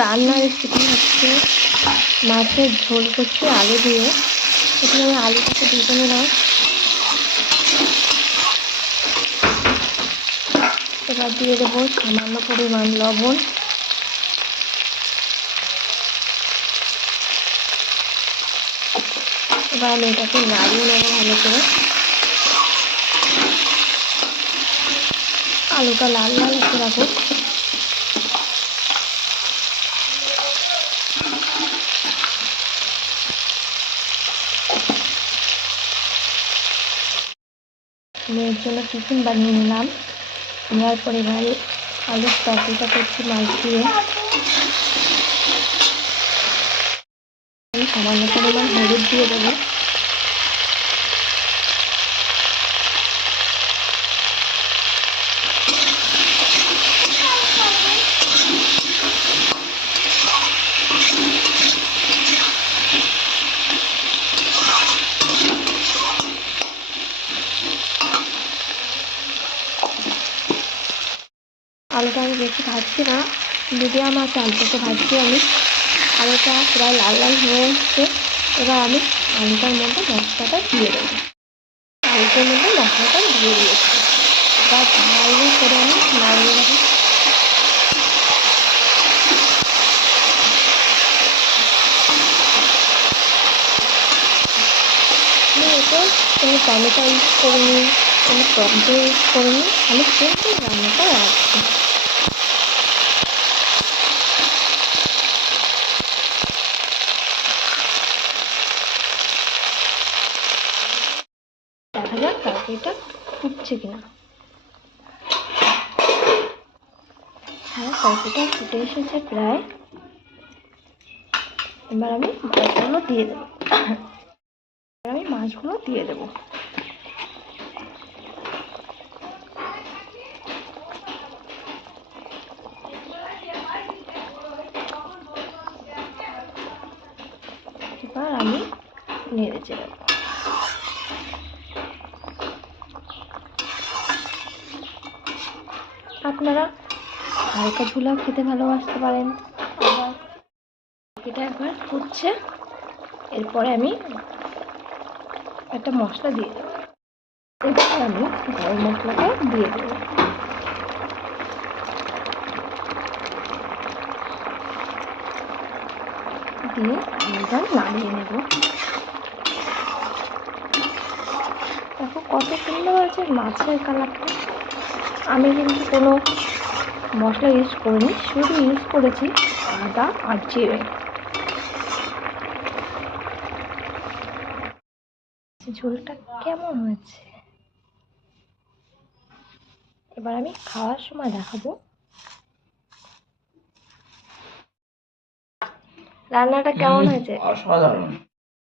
রান্নার রেসিপি হচ্ছে মাছের ঝোল করছি আলু দিয়ে। এখানে আমি আলুটাকে ভেজে নিলাম। এবার দিয়ে দেবো সামান্য পরিমাণ লবণ, এবার আমি এটাকে নাড়িয়ে নেবো ভালো করে। আলুটা লাল লাল করে রাখবো। মেয়ের জন্য টিফিন বানিয়ে নিলাম। নেওয়ার পরে এবারে আলুর তরকারিটা করছি মাছ দিয়ে। আমি সামান্য পরিমাণ হলুদ দিয়ে দেবো। আলুটা আমি বেশি ভাজছি না, মিডিয়াম আছে আলুটাকে ভাজছি আমি। আলুটা প্রায় লাল লাল হয়ে এসছে। এবার আমি আলুটার মধ্যে মশলাটা দিয়ে দেবো। আলুটার মধ্যে মশলাটা দিয়ে দিয়েছি। এবার ভালো করে আমি নাড়িয়ে দেবো। আমি এতে কোনো টমেটো ইউজ করিনি, কোনো টক দই ইউজ করিনি। আমি সিম্পল রান্নাটা রাখছি। দেখা যাক তরকারিটা ফুটছে কিনা। হ্যাঁ, তরকারিটা ফুটে এসেছে প্রায়। এবার আমি মাছগুলো দিয়ে দেবো। এবার আমি নেড়ে চেড়ে দেবো। আপনারা হালকা ঝোলা খেতে ভালোবাসতে পারেন। আবার এটা একবার ফুটছে, এরপরে আমি একটা মশলা দিয়ে দেবো। এবার আমি গরম মশলাটা দিয়ে দেবো। দিয়ে এবার নামিয়ে নেব। দেখো কত সুন্দর হয়েছে মাছের কালারটা। আমি কিন্তু কোনো মশলা ইউজ করিনি, শুধু ইউজ করেছি আদা আর জিরে। ঝোলটা কেমন হয়েছে এবার আমি খাওয়ার সময় দেখাবো। রান্নাটা কেমন হয়েছে? অসাধারণ।